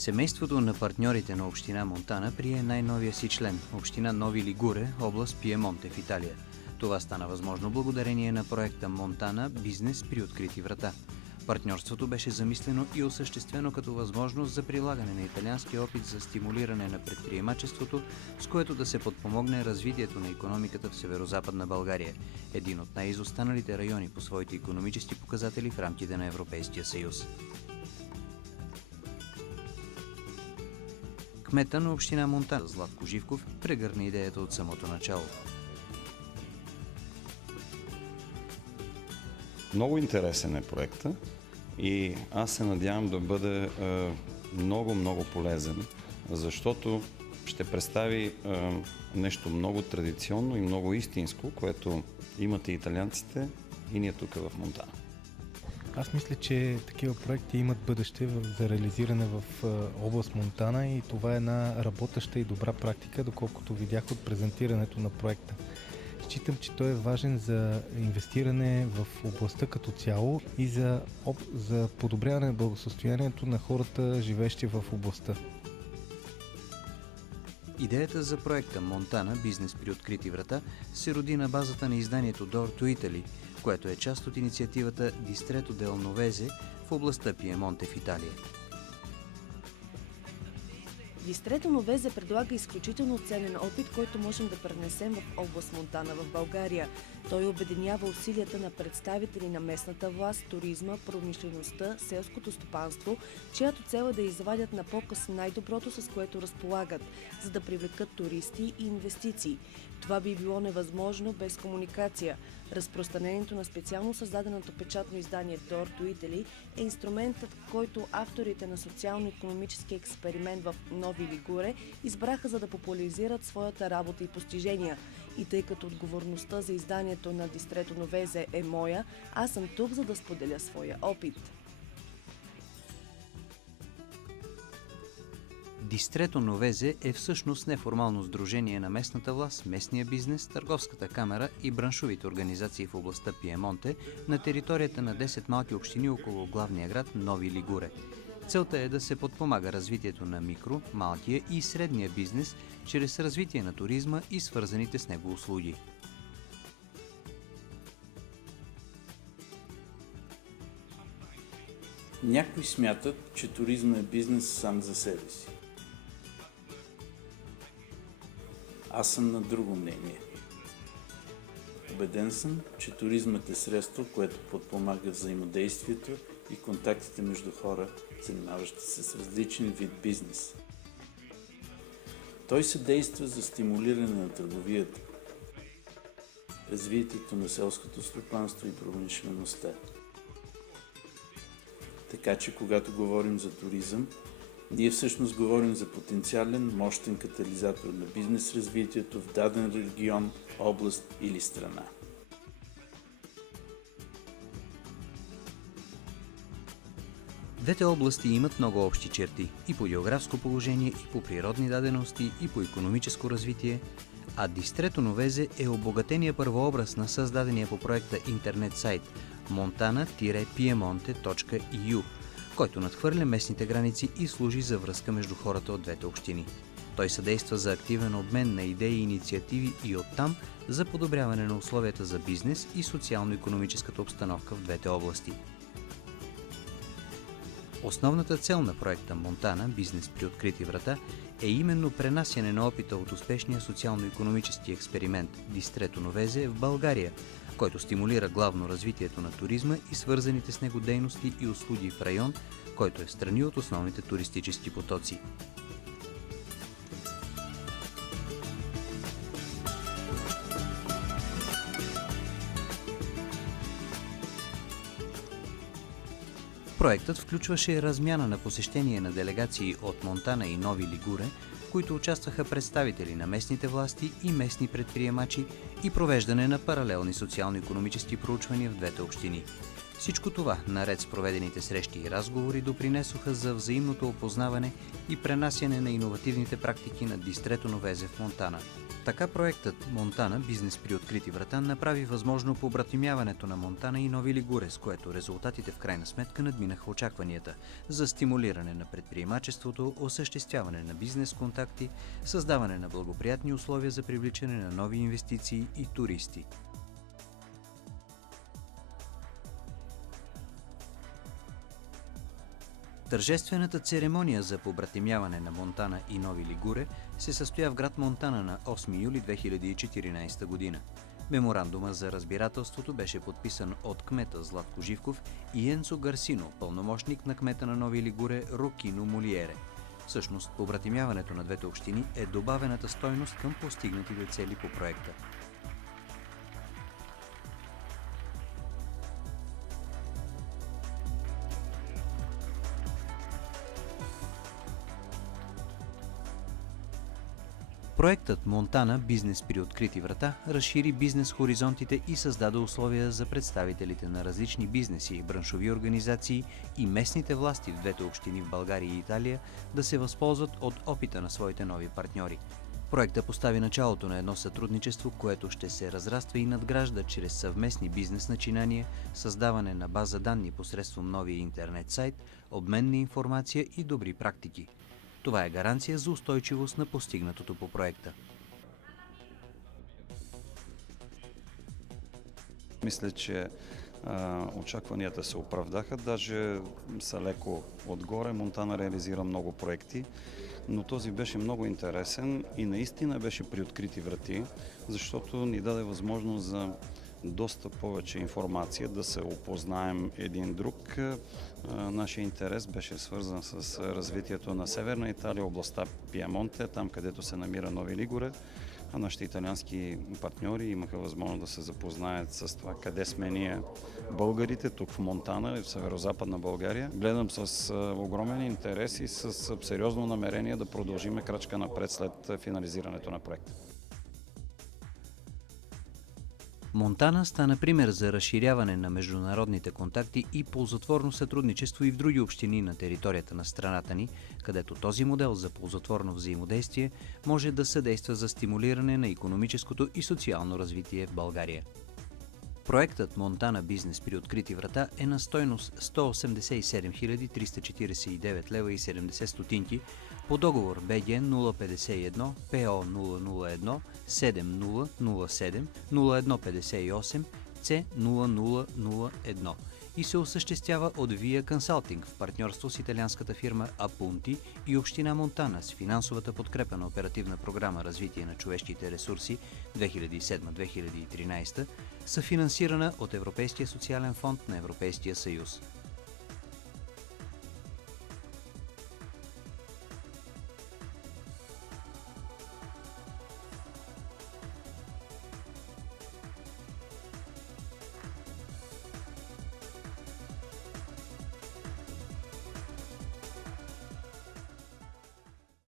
Семейството на партньорите на община Монтана прие най-новия си член – община Нови Лигуре, област Пиемонте в Италия. Това стана възможно благодарение на проекта Монтана Бизнес при открити врата. Партньорството беше замислено и осъществено като възможност за прилагане на италиански опит за стимулиране на предприемачеството, с което да се подпомогне развитието на икономиката в северозападна България, един от най-изостаналите райони по своите икономически показатели в рамките на Европейския съюз. Кмета на община Монтана Златко Живков прегърна идеята от самото начало. Много интересен е проекта и аз се надявам да бъде много полезен, защото ще представи нещо много традиционно и много истинско, което имат и италианците и ние тук в Монтана. Аз мисля, че такива проекти имат бъдеще за реализиране в област Монтана и това е една работеща и добра практика, доколкото видях от презентирането на проекта. Считам, че той е важен за инвестиране в областта като цяло и за подобряване на благосъстоянието на хората, живеещи в областта. Идеята за проекта Монтана Бизнес при открити врата се роди на базата на изданието Door to Italy, което е част от инициативата Distretto del Novese в областта Пиемонте в Италия. Distretto Novese предлага изключително ценен опит, който можем да пренесем в област Монтана в България. Той обединява усилията на представители на местната власт, туризма, промишлеността, селското стопанство, чиято цел е да извадят на показ най-доброто, с което разполагат, за да привлекат туристи и инвестиции. Това би било невъзможно без комуникация. Разпространението на специално създаденото печатно издание Door to Italy е инструментът, който авторите на социално-икономически експеримент в Нови Лигуре избраха, за да популяризират своята работа и постижения. И тъй като отговорността за изданието на Distretto Novese е моя, аз съм тук, за да споделя своя опит. Distretto Novese е всъщност неформално сдружение на местната власт, местния бизнес, търговската камера и браншовите организации в областта Пиемонте на територията на 10 малки общини около главния град Нови Лигуре. Целта е да се подпомага развитието на микро, малкия и средния бизнес чрез развитие на туризма и свързаните с него услуги. Някои смятат, че туризма е бизнес сам за себе си. Аз съм на друго мнение. Убеден съм, че туризмът е средство, което подпомага взаимодействието и контактите между хора, занимаващи се с различен вид бизнес. Той съдейства за стимулиране на търговията, развитието на селското стопанство и промишлеността. Така че, когато говорим за туризъм, ние всъщност говорим за потенциален, мощен катализатор на бизнес развитието в даден регион, област или страна. Двете области имат много общи черти и по географско положение, и по природни дадености, и по икономическо развитие, а Distretto Novese е обогатения първообраз на създадения по проекта интернет сайт montana-piemonte.eu, който надхвърля местните граници и служи за връзка между хората от двете общини. Той съдейства за активен обмен на идеи и инициативи и оттам за подобряване на условията за бизнес и социално-икономическата обстановка в двете области. Основната цел на проекта Монтана Бизнес при открити врата е именно пренасяне на опита от успешния социално-икономически експеримент Distretto Novese в България, който стимулира главно развитието на туризма и свързаните с него дейности и услуги в район, който е встрани от основните туристически потоци. Проектът включваше размяна на посещение на делегации от Монтана и Нови Лигуре, в които участваха представители на местните власти и местни предприемачи и провеждане на паралелни социално-икономически проучвания в двете общини. Всичко това, наред с проведените срещи и разговори, допринесоха за взаимното опознаване и пренасяне на иновативните практики на Дистрето Новезе в Монтана. Така проектът Монтана – бизнес при открити врата направи възможно побратимяването на Монтана и Нови Лигуре, с което резултатите в крайна сметка надминаха очакванията за стимулиране на предприемачеството, осъществяване на бизнес контакти, създаване на благоприятни условия за привличане на нови инвестиции и туристи. Тържествената церемония за побратимяване на Монтана и Нови Лигуре се състоя в град Монтана на 8 юли 2014 година. Меморандума за разбирателството беше подписан от кмета Златко Живков и Енцо Гарсино, пълномощник на кмета на Нови Лигуре Рокино Молиере. Всъщност, побратимяването на двете общини е добавената стойност към постигнатите цели по проекта. Проектът Монтана – бизнес при открити врата разшири бизнес хоризонтите и създаде условия за представителите на различни бизнеси и браншови организации и местните власти в двете общини в България и Италия да се възползват от опита на своите нови партньори. Проектът постави началото на едно сътрудничество, което ще се разраства и надгражда чрез съвместни бизнес начинания, създаване на база данни посредством новия интернет сайт, обмен на информация и добри практики. Това е гаранция за устойчивост на постигнатото по проекта. Мисля, че очакванията се оправдаха, даже са леко отгоре. Монтана реализира много проекти, но този беше много интересен и наистина беше при открити врати, защото ни даде възможност за доста повече информация, да се опознаем един друг. Нашия интерес беше свързан с развитието на Северна Италия, областта Пиемонте, там където се намира Нови Лигуре, а нашите италиански партньори имаха възможност да се запознаят с това къде сме ние българите, тук в Монтана, в северо-западна България. Гледам с огромен интерес и с сериозно намерение да продължим крачка напред след финализирането на проекта. Монтана стана пример за разширяване на международните контакти и ползотворно сътрудничество и в други общини на територията на страната ни, където този модел за ползотворно взаимодействие може да съдейства за стимулиране на икономическото и социално развитие в България. Проектът Монтана бизнес при открити врата е на стойност 187 349 лева и 70 стотинки по договор БГ 051 ПО 001 7007 0158 C 0001 и се осъществява от Via Consulting в партньорство с италианската фирма Апунти и община Монтана с финансовата подкрепа на Оперативна програма Развитие на човешките ресурси 2007-2013, съфинансирана от Европейския социален фонд на Европейския съюз.